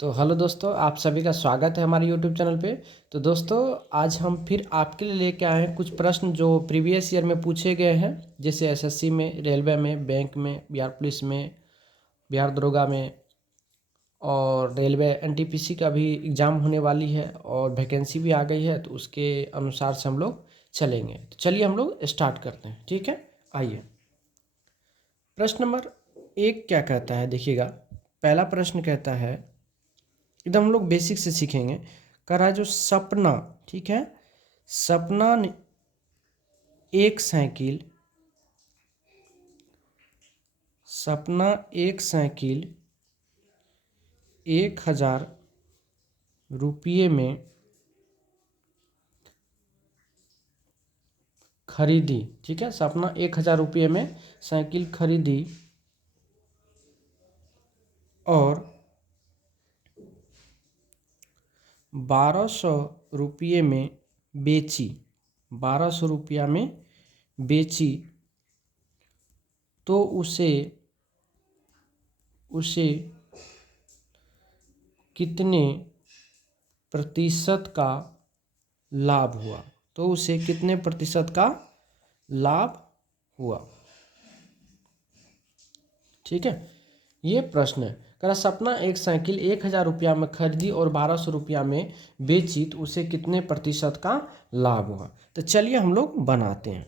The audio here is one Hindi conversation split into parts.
तो हेलो दोस्तों, आप सभी का स्वागत है हमारे यूट्यूब चैनल पे। तो दोस्तों, आज हम फिर आपके लिए लेके आए हैं कुछ प्रश्न जो प्रीवियस ईयर में पूछे गए हैं, जैसे एसएससी में, रेलवे में, बैंक में, बिहार पुलिस में, बिहार दरोगा में, और रेलवे एनटीपीसी का भी एग्ज़ाम होने वाली है और वैकेंसी भी आ गई है, तो उसके अनुसार से हम लोग चलेंगे। तो चलिए हम लोग स्टार्ट करते हैं, ठीक है। आइए, प्रश्न नंबर 1 क्या कहता है, देखिएगा। पहला प्रश्न कहता है, एकदम हम लोग बेसिक से सीखेंगे। कह रहा है जो सपना, ठीक है, सपना ने एक साइकिल, सपना एक साइकिल 1000 रुपये में खरीदी, ठीक है। सपना 1000 रुपये में साइकिल खरीदी और 1200 रुपये में बेची, 1200 रुपया में बेची, तो उसे कितने प्रतिशत का लाभ हुआ, तो उसे कितने प्रतिशत का लाभ हुआ, ठीक है। ये प्रश्न है। कह रहा सपना एक साइकिल 1000 रुपया में खरीदी और 1200 रुपया में बेची, तो उसे कितने प्रतिशत का लाभ हुआ। तो चलिए हम लोग बनाते हैं,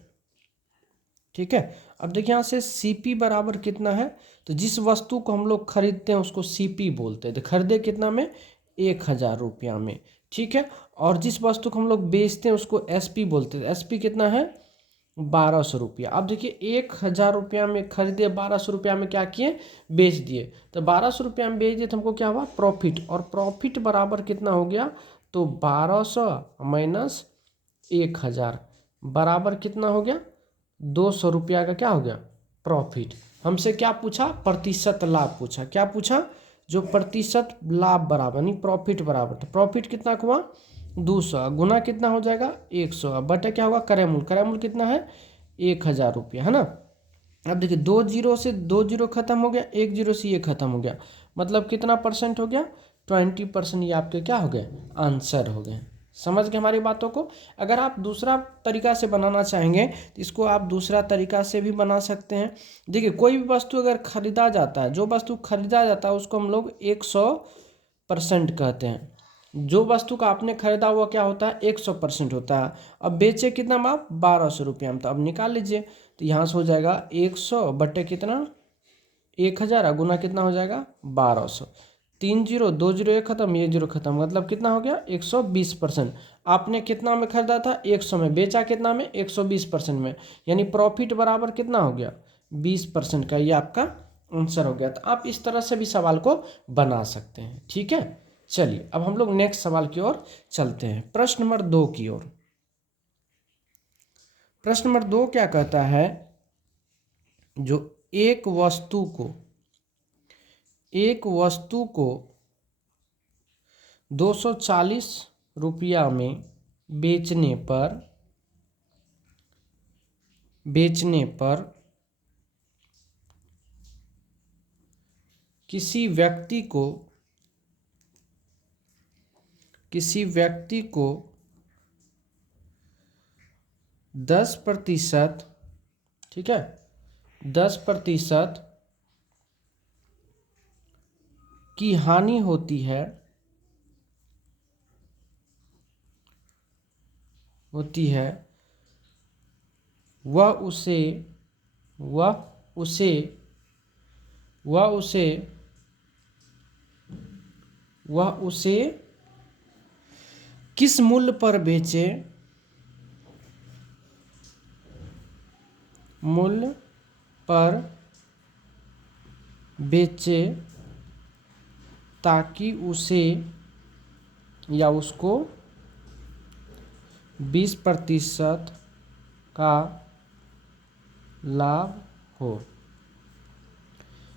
ठीक है। अब देखिए यहाँ से सीपी बराबर कितना है, तो जिस वस्तु को हम लोग खरीदते हैं उसको सीपी बोलते हैं। तो खरीदे कितना में, 1000 रुपया में, ठीक है। और जिस वस्तु को हम लोग बेचते हैं उसको एसपी बोलते हैं। एसपी कितना है, 1200 रुपया। अब देखिए 1000 रुपया में खरीदे, 1200 रुपया में क्या किए, बेच दिए। तो 1200 रुपया में बेच दिए तो हमको क्या हुआ, प्रॉफिट। और प्रॉफिट बराबर कितना हो गया, तो 1200 माइनस 1000 बराबर कितना हो गया, 200 रुपया का क्या हो गया, प्रॉफिट। हमसे क्या पूछा, प्रतिशत लाभ पूछा। क्या पूछा, जो प्रतिशत लाभ बराबर नहीं प्रॉफिट बराबर, तो प्रॉफिट कितना हुआ, 200 गुना कितना हो जाएगा, 100 बटे क्या होगा, क्रय मूल्य। क्रय मूल्य कितना है, 1000 रुपया, है ना। अब देखिए 2 जीरो से 2 जीरो खत्म हो गया, 1 जीरो से ये खत्म हो गया, मतलब कितना परसेंट हो गया, 20%। ये आपके क्या हो गए, आंसर हो गए। समझ गए हमारी बातों को। अगर आप दूसरा तरीका से बनाना चाहेंगे तो इसको आप दूसरा तरीका से भी बना सकते हैं। देखिए कोई भी वस्तु अगर खरीदा जाता है, जो वस्तु खरीदा जाता है उसको हम लोग 100% कहते हैं। जो वस्तु का आपने खरीदा हुआ क्या होता है, 100% होता है। अब बेचे कितना में आप, 1200 रुपया में, तो अब निकाल लीजिए। तो यहाँ से हो जाएगा 100 बटे कितना, 1000, गुना कितना हो जाएगा, 1200। 3 जीरो, 2 जीरो, एक खत्म, ये जीरो खत्म, मतलब कितना हो गया, 120%। आपने कितना में खरीदा था, 100 में, बेचा कितना में, 120% में, यानी प्रॉफिट बराबर कितना हो गया, 20% का। ये आपका आंसर हो गया। तो आप इस तरह से भी सवाल को बना सकते हैं, ठीक है। चलिए अब हम लोग नेक्स्ट सवाल की ओर चलते हैं, प्रश्न नंबर 2 की ओर। प्रश्न नंबर 2 क्या कहता है, जो एक वस्तु को 240 रुपया में बेचने पर किसी व्यक्ति को 10%, ठीक है, 10% की हानि होती है, वह उसे किस मूल्य पर बेचे, ताकि उसे या उसको 20% का लाभ हो।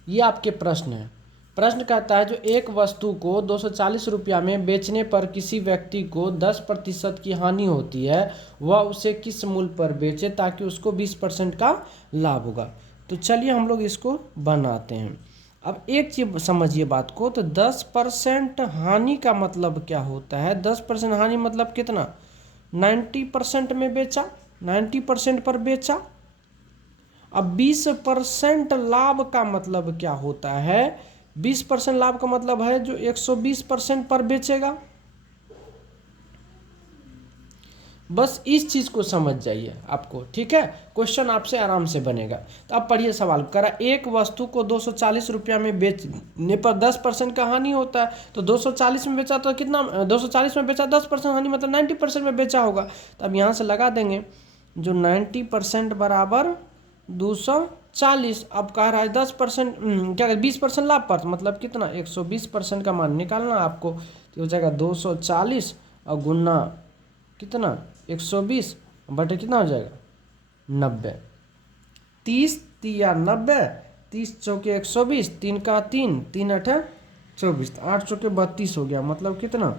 ये आपके प्रश्न है। प्रश्न कहता है जो एक वस्तु को 240 रुपया में बेचने पर किसी व्यक्ति को 10% की हानि होती है, वह उसे किस मूल्य पर बेचे ताकि उसको 20% का लाभ होगा। तो चलिए हम लोग इसको बनाते हैं। अब एक चीज समझिए बात को, तो 10% हानि का मतलब क्या होता है? 10% हानि मतलब कितना? 90% में बेचा, 90% पर बेचा। अब 20% लाभ का मतलब क्या होता है? 20% लाभ का मतलब है जो 120% पर बेचेगा। बस इस चीज को समझ जाइए आपको, ठीक है? क्वेश्चन आपसे आराम से बनेगा। तो अब पढ़िए सवाल करा, एक वस्तु को 240 रुपया में बेचने पर 10% का हानि होता है। तो 240 में बेचा तो कितना? 240 में बेचा, 10% हानि मतलब 90% में बेचा होगा। तो अब यहाँ से लगा देंगे, जो 90% बराबर 240। अब कह रहा है 10% क्या, 20% लाभ पर, मतलब कितना? 120% का मान निकालना आपको। तो हो जाएगा 240 और गुना कितना? 120 बटे कितना हो जाएगा? 90। 30 तिया 90, 30 चौके 120, 3 का 3, 3 अठे 24, 8 चौके 32 हो गया, मतलब कितना?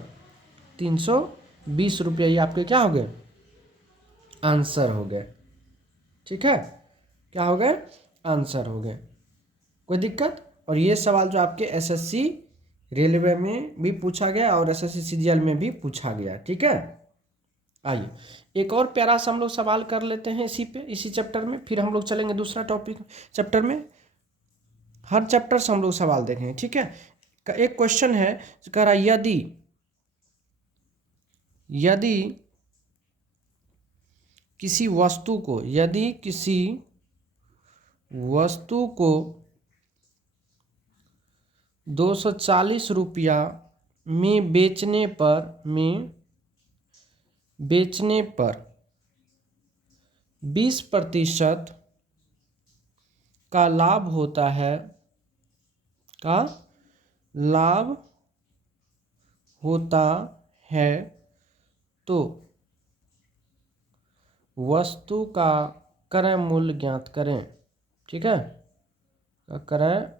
320 रुपया। ये आपके क्या हो गए? आंसर हो गए। ठीक है, क्या हो गए? आंसर हो गए। कोई दिक्कत? और ये सवाल जो आपके एसएससी रेलवे में भी पूछा गया और एसएससी सीजीएल में भी पूछा गया। ठीक है, आइए एक और प्यारा सा हम लोग सवाल कर लेते हैं इसी पे, इसी चैप्टर में, फिर हम लोग चलेंगे दूसरा टॉपिक चैप्टर में। हर चैप्टर से हम लोग सवाल देखेंगे। ठीक है, एक क्वेश्चन है, कह रहा यदि यदि किसी वस्तु को, यदि किसी वस्तु को 240 रुपया में बेचने पर 20% का लाभ होता है, का लाभ होता है, तो वस्तु का क्रय मूल्य ज्ञात करें। ठीक है, क्रय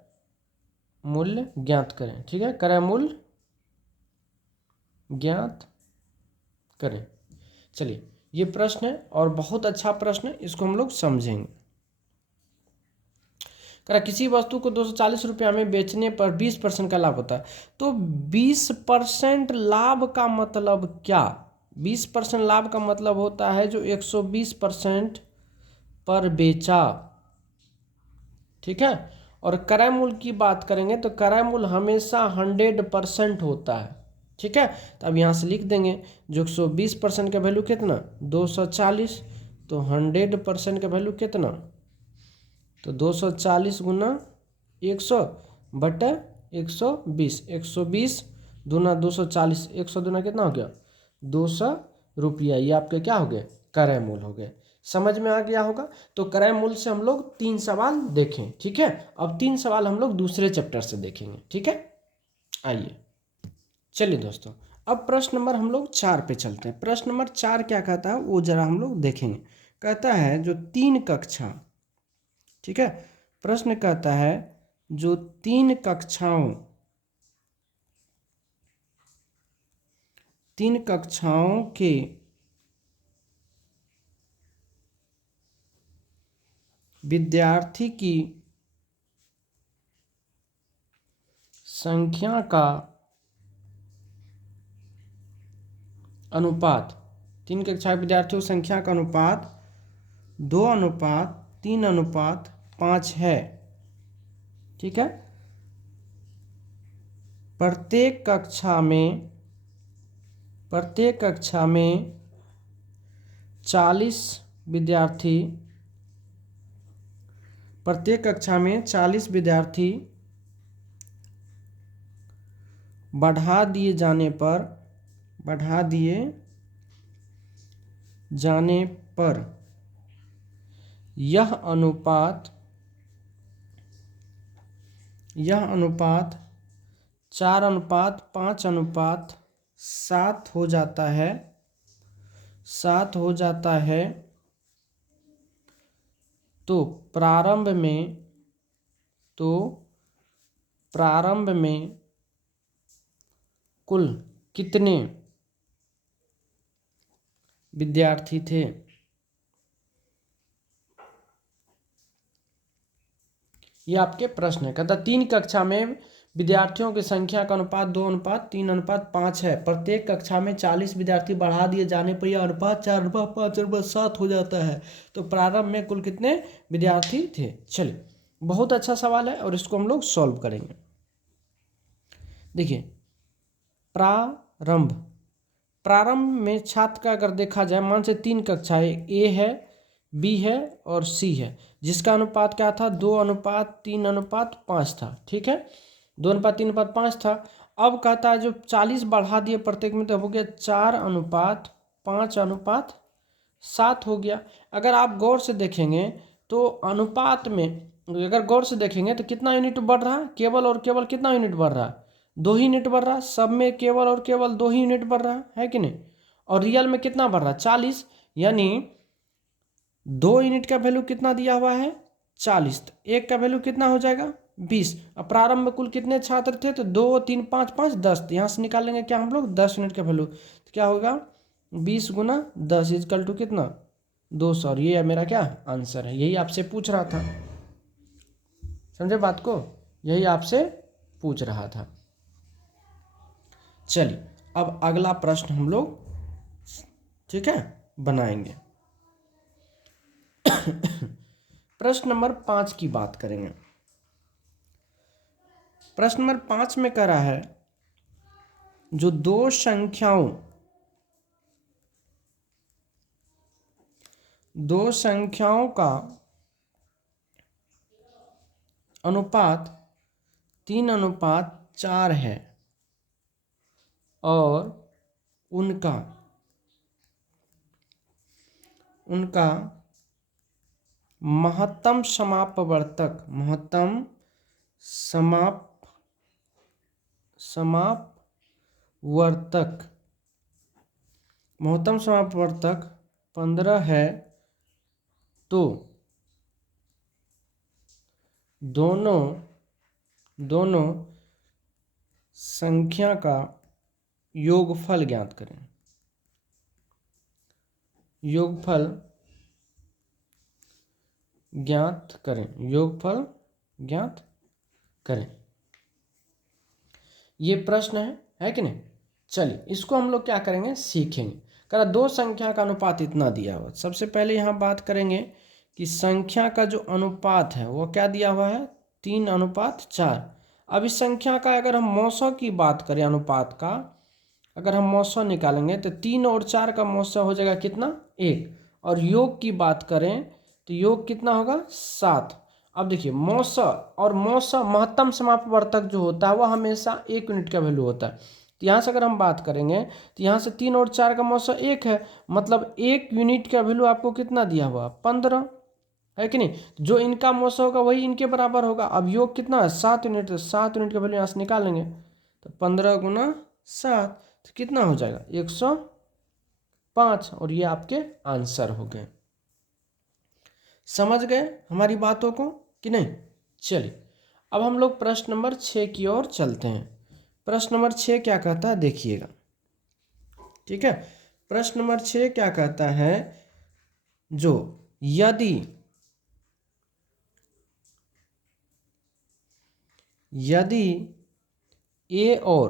मूल्य ज्ञात करें। ठीक है, क्रय मूल्य ज्ञात करें। चलिए, ये प्रश्न है और बहुत अच्छा प्रश्न है, इसको हम लोग समझेंगे। करा किसी वस्तु को 240 रुपया में बेचने पर 20% का लाभ होता है। तो 20% लाभ का मतलब क्या? 20% लाभ का मतलब होता है जो 120% पर बेचा। ठीक है, और क्रय मूल्य की बात करेंगे तो क्रय मूल्य हमेशा 100% होता है। ठीक है, तो अब यहाँ से लिख देंगे, जो 120% का वैल्यू कितना? 240। तो 100% का वैल्यू कितना? तो 240 गुना 100 बटे 120, 120 दूना 240, 100 दूना कितना हो गया? 200 रुपया। ये आपके क्या हो गए? क्रय मूल्य हो गए। समझ में आ गया होगा। तो क्रय मूल्य से हम लोग 3 सवाल देखें। ठीक है, अब 3 सवाल हम लोग दूसरे चैप्टर से देखेंगे। ठीक है, आइए चलिए दोस्तों, अब प्रश्न नंबर हम लोग 4 पे चलते हैं। प्रश्न नंबर 4 क्या कहता है वो जरा हम लोग देखेंगे। कहता है जो 3 कक्षा, ठीक है, प्रश्न कहता है जो 3 कक्षाओं के विद्यार्थी की संख्या का अनुपात, 3 कक्षा विद्यार्थियों की संख्या का अनुपात 2:3:5 है। ठीक है, प्रत्येक कक्षा में 40 विद्यार्थी, प्रत्येक कक्षा में 40 विद्यार्थी बढ़ा दिए जाने पर यह अनुपात 4:5:7 हो जाता है, 7 हो जाता है। तो प्रारंभ में कुल कितने विद्यार्थी थे? ये आपके प्रश्न है। कहता 3 कक्षा में विद्यार्थियों की संख्या का अनुपात 2:3:5 है। प्रत्येक कक्षा में 40 विद्यार्थी बढ़ा दिए जाने पर यह अनुपात 4:5:7 हो जाता है। तो प्रारंभ में कुल कितने विद्यार्थी थे? चलिए, बहुत अच्छा सवाल है और इसको हम लोग सॉल्व करेंगे। देखिए, प्रारंभ में छात्र का अगर देखा जाए, मान से 3 कक्षाएं ए है, बी है और सी है, जिसका अनुपात क्या था? 2:3:5 था। ठीक है, 2:3:5 था। अब कहता है जो 40 बढ़ा दिए प्रत्येक में, तो हो गया 4:5:7 हो गया। अगर आप गौर से देखेंगे तो अनुपात में अगर गौर से देखेंगे तो कितना यूनिट बढ़ रहा है? केवल और केवल कितना यूनिट बढ़ रहा है? 2 ही यूनिट बढ़ रहा है। सब में केवल और केवल 2 ही यूनिट बढ़ रहा है कि नहीं? और रियल में कितना बढ़ रहा है? 40। यानी 2 यूनिट का वैल्यू कितना दिया हुआ है? 40। तो 1 का वैल्यू कितना हो जाएगा? 20। अब प्रारंभ में कुल कितने छात्र थे? तो 2 3 5 5 10। तो यहाँ से निकालेंगे क्या हम लोग? 10 यूनिट का वैल्यू। तो क्या होगा? 20 × 10 इक्वल टू कितना? 200। और ये मेरा क्या आंसर है? यही आपसे पूछ रहा था, समझे बात को? यही आपसे पूछ रहा था। चलिए, अब अगला प्रश्न हम लोग, ठीक है, बनाएंगे। प्रश्न नंबर 5 की बात करेंगे। प्रश्न नंबर 5 में कह रहा है जो दो संख्याओं का अनुपात 3:4 है और उनका महत्तम समापवर्तक महत्तम समापवर्तक 15 है, तो दोनों संख्या का योगफल ज्ञात करें। योगफल ज्ञात करें। ये प्रश्न है कि नहीं? चलिए, इसको हम लोग क्या करेंगे? सीखेंगे। कह दो संख्या का अनुपात इतना दिया हुआ। सबसे पहले यहाँ बात करेंगे कि संख्या का जो अनुपात है वो क्या दिया हुआ है? 3:4। अब इस संख्या का अगर हम मौसों की बात करें, अनुपात का अगर हम मौसों निकालेंगे तो 3 और 4 का मौसों हो जाएगा कितना? 1। और योग की बात करें तो योग कितना होगा? 7। अब देखिए, मौसों महत्तम समापवर्तक जो होता है वह हमेशा 1 यूनिट का वैल्यू होता है। तो यहाँ से अगर हम बात करेंगे तो यहाँ से 3 और 4 का मौसों 1 है, मतलब 1 यूनिट का वैल्यू आपको कितना दिया हुआ? 15 है कि नहीं? जो इनका मौसों होगा वही इनके बराबर होगा। अब योग कितना है? 7 यूनिट। तो 7 यूनिट का वैल्यू यहाँ से निकालेंगे तो 15 × 7 तो कितना हो जाएगा? 105। और ये आपके आंसर हो गए। समझ गए हमारी बातों को कि नहीं? चलिए, अब हम लोग प्रश्न नंबर 6 की ओर चलते हैं। प्रश्न नंबर 6 क्या कहता है देखिएगा, ठीक है। प्रश्न नंबर 6 क्या कहता है? जो यदि ए और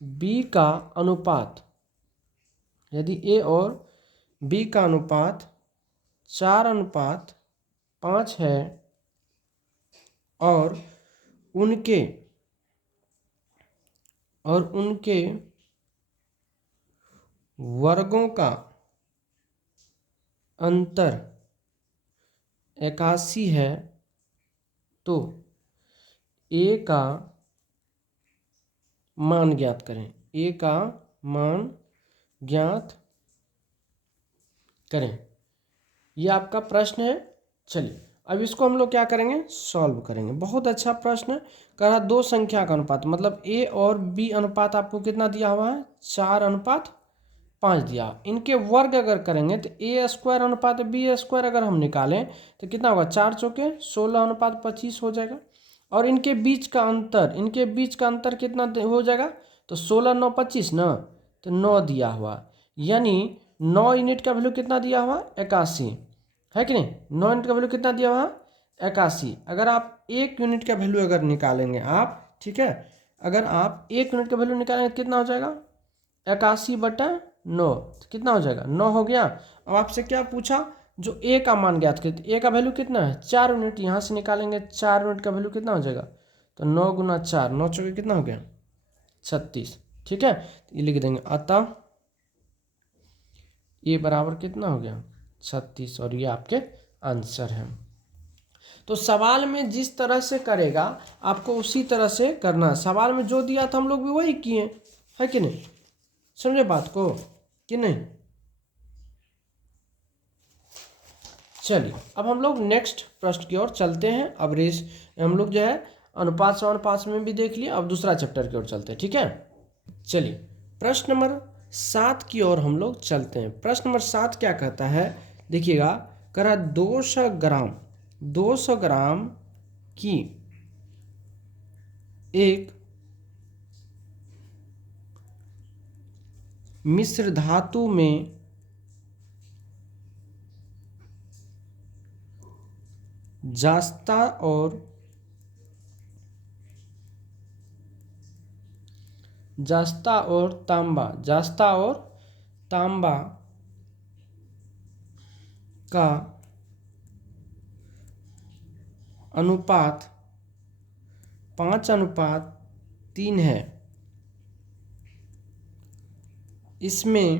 बी का अनुपात 4:5 है और उनके वर्गों का अंतर 81 है, तो ए का मान ज्ञात करें। ए का मान ज्ञात करें। ये आपका प्रश्न है। चलिए, अब इसको हम लोग क्या करेंगे? सॉल्व करेंगे। बहुत अच्छा प्रश्न है। कह रहा दो संख्या का अनुपात, मतलब ए और बी अनुपात आपको कितना दिया हुआ है? 4:5 दिया। इनके वर्ग अगर करेंगे तो a² अनुपात b² अगर हम निकालें तो कितना होगा? 4 चौके 16:25 हो जाएगा। और इनके बीच का अंतर कितना हो जाएगा? तो 16 9 25 ना, तो 9 दिया हुआ। यानी 9 यूनिट का वैल्यू कितना दिया हुआ? 81। है कि नहीं। 9 यूनिट का वैल्यू कितना दिया हुआ, 81। अगर आप 1 यूनिट का वैल्यू अगर निकालेंगे आप, ठीक है, अगर आप 1 यूनिट का वैल्यू निकालेंगे तो कितना हो जाएगा, 81/9, तो कितना हो जाएगा, 9 हो गया। अब आपसे क्या पूछा, जो ए का मान ज्ञात करें, तो ए का वैल्यू कितना है, 4 यूनिट, यहाँ से निकालेंगे 4 यूनिट का वैल्यू कितना हो जाएगा, तो 9 × 4, 9 चौके कितना हो गया, 36। ठीक है, ये लिख देंगे, अतः ये बराबर कितना हो गया, 36, और ये आपके आंसर है। तो सवाल में जिस तरह से करेगा आपको उसी तरह से करना है। सवाल में जो दिया था हम लोग भी वही किए, है कि नहीं, समझे बात को कि नहीं। चलिए अब हम लोग नेक्स्ट प्रश्न की ओर चलते हैं। अब रेस हम लोग जो है अनुपात समानुपात में भी देख लिए, अब दूसरा चैप्टर की ओर चलते हैं। ठीक है, चलिए प्रश्न नंबर 7 की ओर हम लोग चलते हैं। प्रश्न नंबर 7 क्या कहता है, देखिएगा, करा 200 ग्राम की एक मिश्र धातु में जास्ता और तांबा का अनुपात 5:3 है। इसमें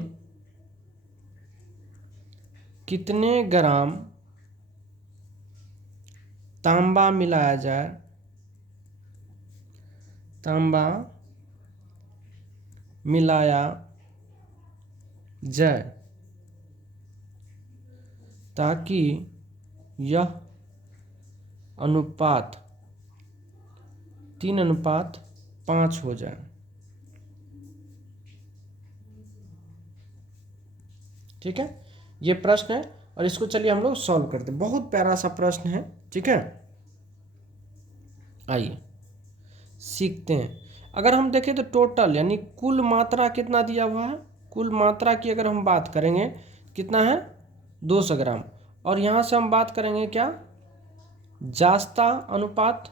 कितने ग्राम तांबा मिलाया जाए, ताकि यह अनुपात 3:5 हो जाए। ठीक है, ये प्रश्न है और इसको चलिए हम लोग सॉल्व करते हैं। बहुत प्यारा सा प्रश्न है। ठीक है, आइए सीखते हैं। अगर हम देखें तो टोटल यानी कुल मात्रा कितना दिया हुआ है, कुल मात्रा की अगर हम बात करेंगे कितना है, 200 ग्राम, और यहाँ से हम बात करेंगे क्या, जास्ता अनुपात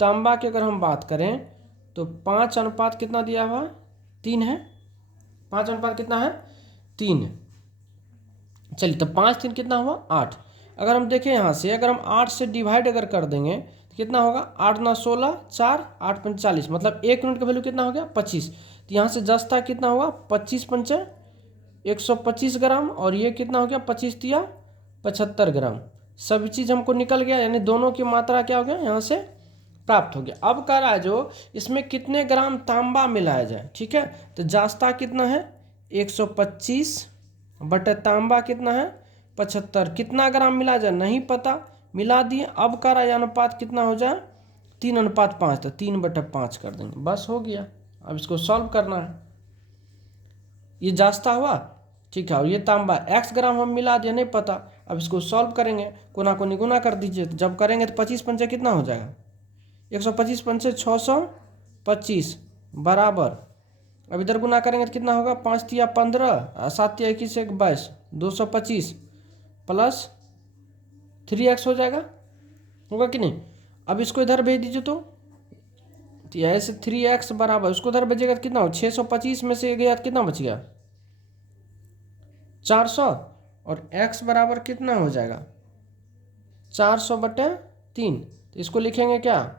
तांबा की अगर हम बात करें तो 5 अनुपात कितना दिया हुआ, 3 है। 5 अनुपात कितना है, 3 है। चलिए तो 5×3 कितना हुआ, 8। अगर हम देखें यहाँ से, अगर हम 8 से डिवाइड अगर कर देंगे तो कितना होगा, 8 × 9 = 16, 4 8 × 5 = 40, मतलब 1 यूनिट का वैल्यू कितना हो गया, 25। तो यहाँ से जस्ता कितना हुआ, 25 × 5 = 125 ग्राम, और ये कितना हो गया, 25 × 3 = 75 ग्राम। सभी चीज़ हमको निकल गया, यानी दोनों की मात्रा क्या हो गया, यहाँ से प्राप्त हो गया। अब कह रहा है जो इसमें कितने ग्राम तांबा मिलाया जाए। ठीक है, तो जास्ता कितना है, 125 बटे तांबा कितना है, 75। कितना ग्राम मिला जाए नहीं पता, मिला दिए। अब कह रहा है अनुपात कितना हो जाए, 3:5, तो 3/5 कर देंगे, बस हो गया। अब इसको सॉल्व करना है। ये जास्ता हुआ, ठीक है, और ये तांबा, x ग्राम हम मिला दिए, नहीं पता। अब इसको सॉल्व करेंगे, कोना को निगुना कर दीजिए, तो जब करेंगे तो 25 × 5 कितना हो जाएगा, 125 × 5 = 625 बराबर। अब इधर गुना करेंगे तो कितना होगा, 5 × 3 = 15, 7 × 21 = 22, 225 प्लस 3x हो जाएगा, होगा कि नहीं। अब इसको इधर भेज दीजिए, तो ऐसे 3x बराबर, उसको इधर भेजिएगा तो कितना हो, 625 में से गया तो कितना बच गया, 400, और x बराबर कितना हो जाएगा, 400/3। तो इसको लिखेंगे क्या,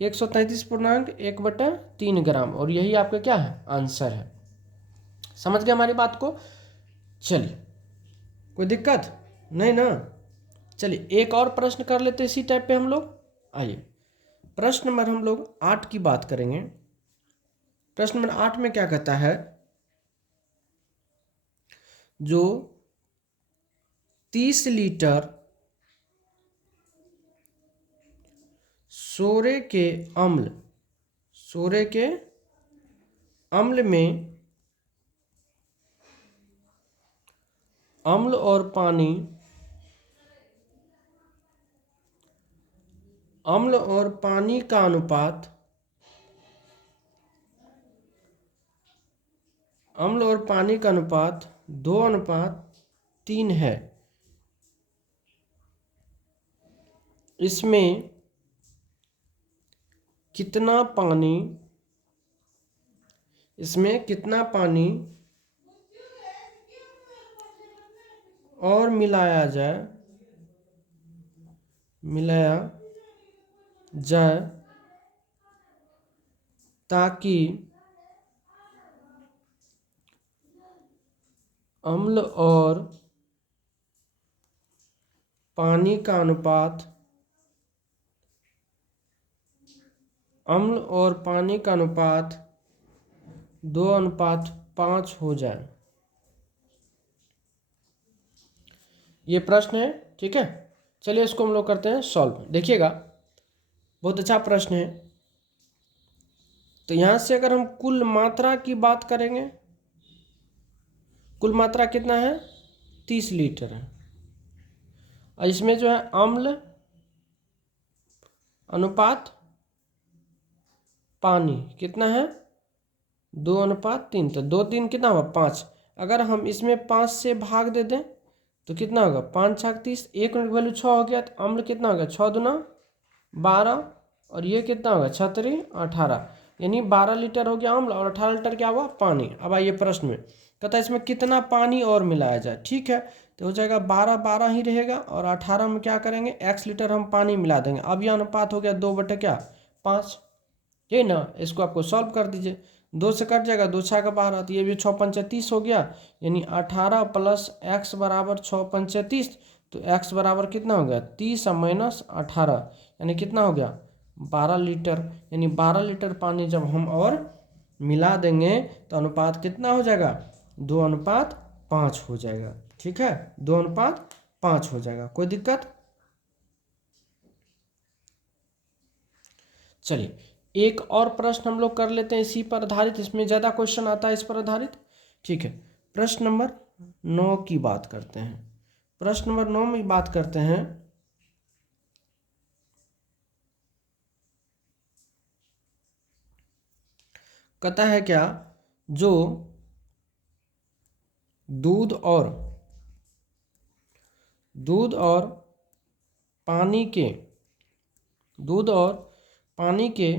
133.1/3 ग्राम, और यही आपका क्या है, आंसर है। समझ गए हमारी बात को। चलिए, कोई दिक्कत नहीं ना। चलिए एक और प्रश्न कर लेते इसी टाइप पे हम लोग। आइए प्रश्न नंबर हम लोग 8 की बात करेंगे। प्रश्न नंबर 8 में क्या कहता है, जो 30 लीटर सोरे के अम्ल में अम्ल और पानी का अनुपात 2:1 3 है, इसमें कितना पानी, इसमें कितना पानी और मिलाया जाए ताकि अम्ल और पानी का अनुपात 2:5 हो जाए। ये प्रश्न है, ठीक है। चलिए इसको हम लोग करते हैं सॉल्व। देखिएगा, बहुत अच्छा प्रश्न है। तो यहाँ से अगर हम कुल मात्रा की बात करेंगे, कुल मात्रा कितना है, 30 लीटर है। और इसमें जो है अम्ल अनुपात पानी कितना है, 2:3। तो 2 3 कितना होगा, 5। अगर हम इसमें 5 से भाग दे दें तो कितना होगा, 5 6 30, 1 यूनिट वैल्यू 6 हो गया। तो अम्ल कितना हो गया, 6 दूना 12, और ये कितना होगा, 6 3 18, यानी 12 लीटर हो गया अम्ल और 18 लीटर क्या हुआ, पानी। अब आइए प्रश्न में, कहता है इसमें कितना पानी और मिलाया जाए। ठीक है, तो हो जाएगा 12 12 ही रहेगा, और 18 में क्या करेंगे, x लीटर हम पानी मिला देंगे। अब यह अनुपात हो गया 2/5, यही ना। इसको आपको सॉल्व कर दीजिए, 2 से कट जाएगा, 2 6 का 12, तो ये भी 6 5 30 हो गया, यानी 18 + x बराबर 6 5 30। तो x बराबर कितना हो गया, 30 - 18, यानी कितना हो गया, 12 लीटर। यानी 12 लीटर पानी जब हम और मिला देंगे तो अनुपात कितना हो जाएगा, 2:5 हो जाएगा। ठीक है, 2:5 हो जाएगा। कोई दिक्कत? चलिए एक और प्रश्न हम लोग कर लेते हैं इसी पर आधारित, इसमें ज़्यादा क्वेश्चन आता है इस पर आधारित। ठीक है, प्रश्न नंबर 9 की बात करते हैं। प्रश्न नंबर 9 में बात करते हैं, कहता है क्या, जो दूध और पानी के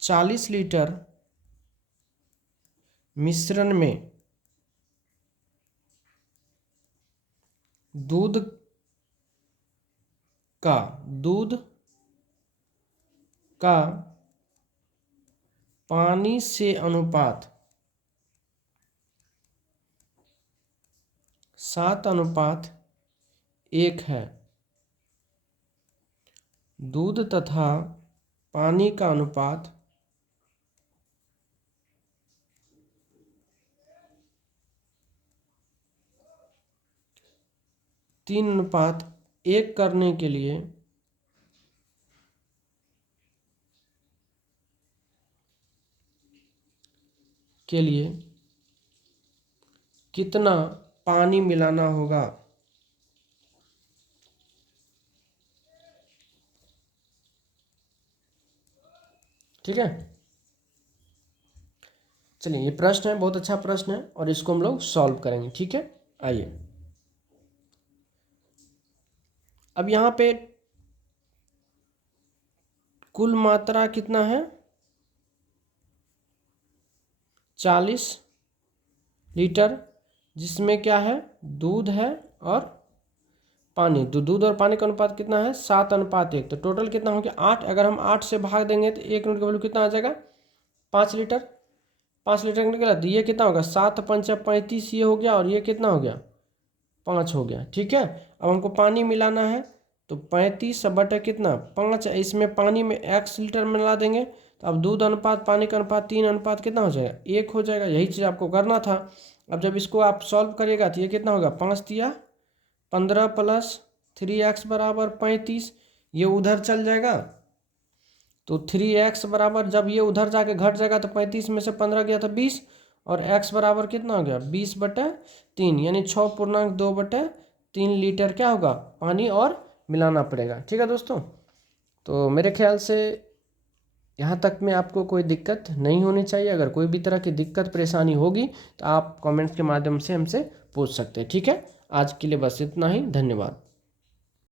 40 लीटर मिश्रण में दूध का पानी से अनुपात 7:1 है। दूध तथा पानी का अनुपात 3:1 करने के लिए कितना पानी मिलाना होगा। ठीक है, चलिए ये प्रश्न है, बहुत अच्छा प्रश्न है, और इसको हम लोग सॉल्व करेंगे। ठीक है, आइए अब यहाँ पे कुल मात्रा कितना है, 40 लीटर, जिसमें क्या है, दूध है और पानी। तो दूध और पानी का अनुपात कितना है, 7:1। तो टोटल कितना हो गया, 8। अगर हम 8 से भाग देंगे तो 1 यूनिट का वैल्यू कितना आ जाएगा, 5 लीटर। 5 लीटर निकला, तो ये कितना होगा, 7 5 35, ये हो गया, और ये कितना हो गया, 5 हो गया। ठीक है, अब हमको पानी मिलाना है, तो 35/कितना, 5। इसमें पानी में x लीटर मिला देंगे, तो अब दूध अनुपात पानी का अनुपात 3 कितना हो जाएगा, 1 हो जाएगा। यही चीज़ आपको करना था। अब जब इसको आप सॉल्व करिएगा तो ये कितना होगा, 5 तिया 15 + 3x बराबर 35, ये उधर चल जाएगा। तो 3x बराबर, जब ये उधर जाके घट जाएगा तो 35 में से 15 गया तो 20, और x बराबर कितना हो गया, 20/3, यानी 6.2/3 लीटर क्या होगा, पानी और मिलाना पड़ेगा। ठीक है दोस्तों, तो मेरे ख्याल से यहाँ तक में आपको कोई दिक्कत नहीं होनी चाहिए। अगर कोई भी तरह की दिक्कत परेशानी होगी तो आप कमेंट्स के माध्यम से हमसे पूछ सकते हैं। ठीक है, आज के लिए बस इतना ही। धन्यवाद।